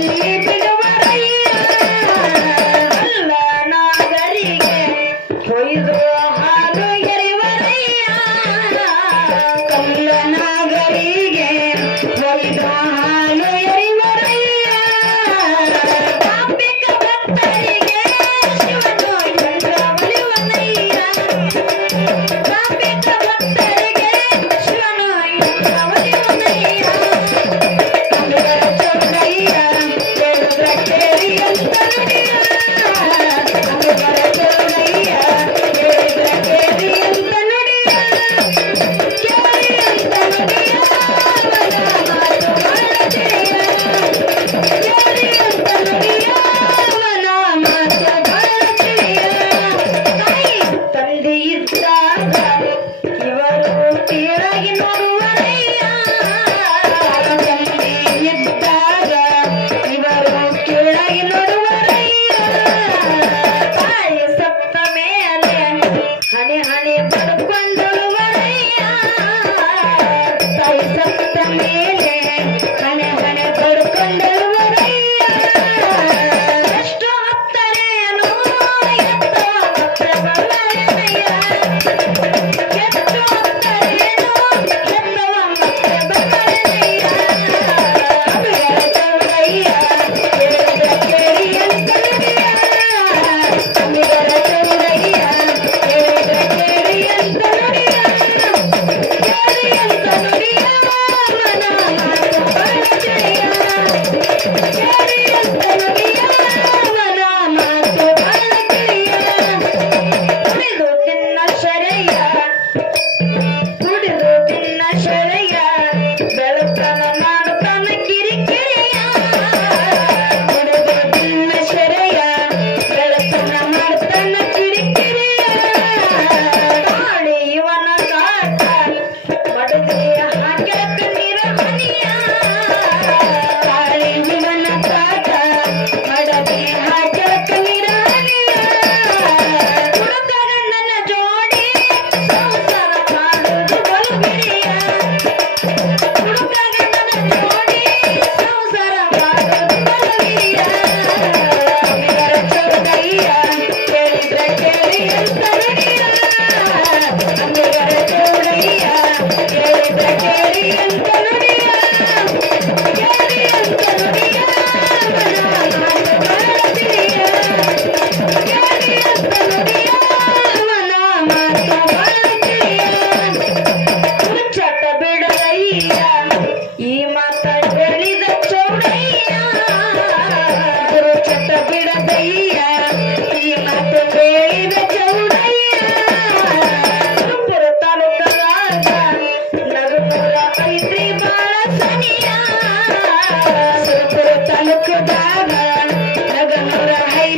ये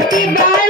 Fifty-nine.